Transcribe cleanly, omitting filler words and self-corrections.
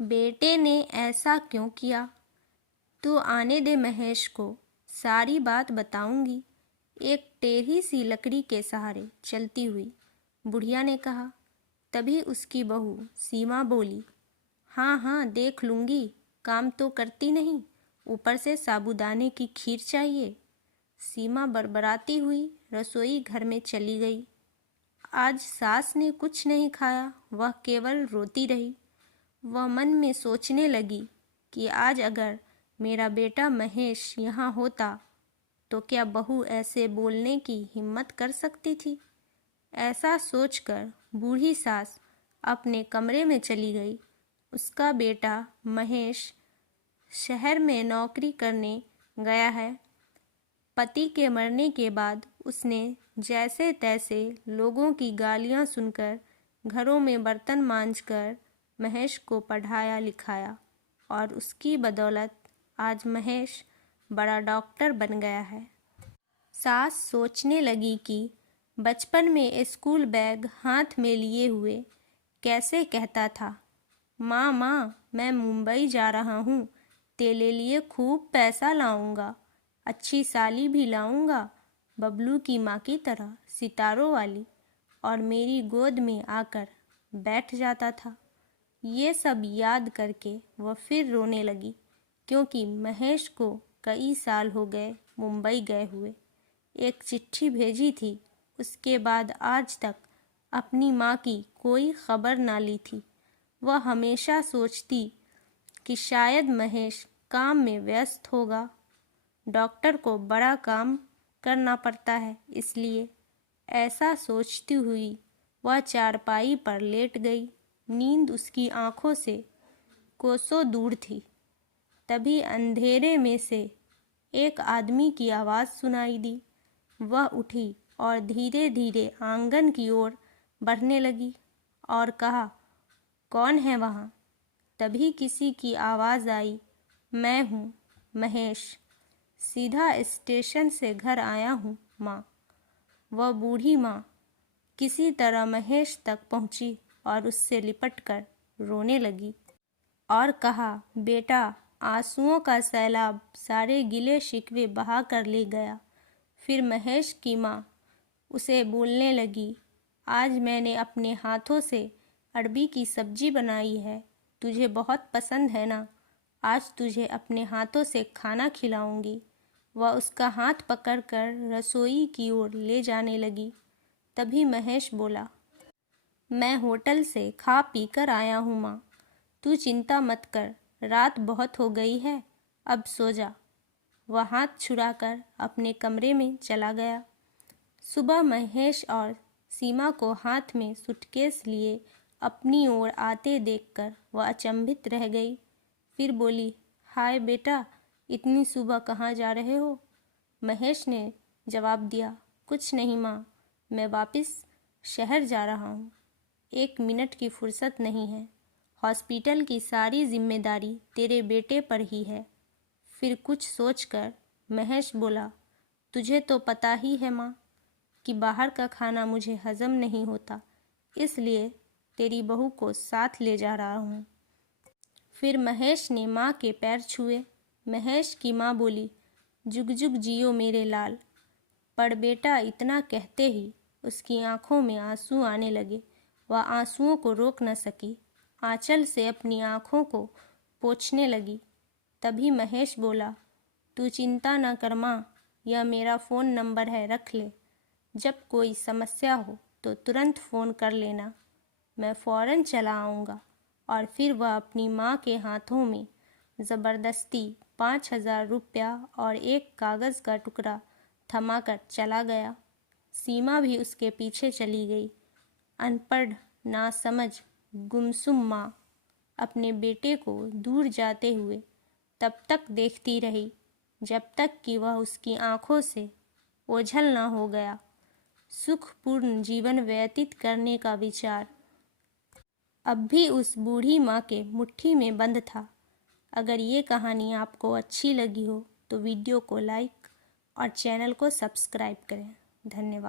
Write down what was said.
बेटे ने ऐसा क्यों किया? तू आने दे महेश को, सारी बात बताऊंगी। एक टेढ़ी सी लकड़ी के सहारे चलती हुई बुढ़िया ने कहा। तभी उसकी बहू सीमा बोली, हाँ हाँ देख लूँगी, काम तो करती नहीं, ऊपर से साबूदाने की खीर चाहिए। सीमा बड़बड़ाती हुई रसोई घर में चली गई। आज सास ने कुछ नहीं खाया, वह केवल रोती रही। वह मन में सोचने लगी कि आज अगर मेरा बेटा महेश यहाँ होता तो क्या बहू ऐसे बोलने की हिम्मत कर सकती थी। ऐसा सोचकर बूढ़ी सास अपने कमरे में चली गई। उसका बेटा महेश शहर में नौकरी करने गया है। पति के मरने के बाद उसने जैसे तैसे लोगों की गालियां सुनकर घरों में बर्तन मांजकर महेश को पढ़ाया लिखाया और उसकी बदौलत आज महेश बड़ा डॉक्टर बन गया है। सास सोचने लगी कि बचपन में स्कूल बैग हाथ में लिए हुए कैसे कहता था, माँ माँ मैं मुंबई जा रहा हूँ, तेरे लिए खूब पैसा लाऊंगा, अच्छी साली भी लाऊंगा, बबलू की माँ की तरह सितारों वाली, और मेरी गोद में आकर बैठ जाता था। ये सब याद करके वह फिर रोने लगी, क्योंकि महेश को कई साल हो गए मुंबई गए हुए। एक चिट्ठी भेजी थी, उसके बाद आज तक अपनी माँ की कोई खबर ना ली थी। वह हमेशा सोचती कि शायद महेश काम में व्यस्त होगा। डॉक्टर को बड़ा काम करना पड़ता है, इसलिए ऐसा सोचती हुई वह चारपाई पर लेट गई। नींद उसकी आंखों से कोसों दूर थी। तभी अंधेरे में से एक आदमी की आवाज़ सुनाई दी। वह उठी और धीरे धीरे आंगन की ओर बढ़ने लगी और कहा, कौन है वहाँ? तभी किसी की आवाज़ आई, मैं हूँ महेश, सीधा स्टेशन से घर आया हूँ माँ। वह बूढ़ी माँ किसी तरह महेश तक पहुँची और उससे लिपटकर रोने लगी और कहा, बेटा, आंसुओं का सैलाब सारे गिले शिकवे बहा कर ले गया। फिर महेश की माँ उसे बोलने लगी, आज मैंने अपने हाथों से अरबी की सब्जी बनाई है, तुझे बहुत पसंद है ना? आज तुझे अपने हाथों से खाना खिलाऊंगी। वह उसका हाथ पकड़कर रसोई की ओर ले जाने लगी। तभी महेश बोला, मैं होटल से खा पी कर आया हूँ माँ, तू चिंता मत कर, रात बहुत हो गई है, अब सो जा। वह हाथ छुड़ाकर अपने कमरे में चला गया। सुबह महेश और सीमा को हाथ में सूटकेस लिए अपनी ओर आते देखकर वह अचंभित रह गई। फिर बोली, हाय बेटा, इतनी सुबह कहाँ जा रहे हो? महेश ने जवाब दिया, कुछ नहीं माँ, मैं वापस शहर जा रहा हूँ, 1 मिनट की फुर्सत नहीं है। हॉस्पिटल की सारी जिम्मेदारी तेरे बेटे पर ही है। फिर कुछ सोचकर महेश बोला, तुझे तो पता ही है माँ कि बाहर का खाना मुझे हजम नहीं होता, इसलिए तेरी बहू को साथ ले जा रहा हूँ। फिर महेश ने माँ के पैर छुए। महेश की माँ बोली, जुग जुग जियो मेरे लाल। पर बेटा इतना कहते ही उसकी आंखों में आंसू आने लगे। वह आंसुओं को रोक न सकी, आंचल से अपनी आंखों को पोंछने लगी। तभी महेश बोला, तू चिंता न कर माँ, यह मेरा फ़ोन नंबर है, रख ले। जब कोई समस्या हो तो तुरंत फ़ोन कर लेना, मैं फ़ौरन चला आऊँगा। और फिर वह अपनी माँ के हाथों में ज़बरदस्ती 5,000 रुपया और एक कागज़ का टुकड़ा थमाकर चला गया। सीमा भी उसके पीछे चली गई। अनपढ़, नासमझ, गुमसुम माँ अपने बेटे को दूर जाते हुए तब तक देखती रही जब तक कि वह उसकी आंखों से ओझल ना हो गया। सुखपूर्ण जीवन व्यतीत करने का विचार अब भी उस बूढ़ी माँ के मुट्ठी में बंद था। अगर ये कहानी आपको अच्छी लगी हो तो वीडियो को लाइक और चैनल को सब्सक्राइब करें। धन्यवाद।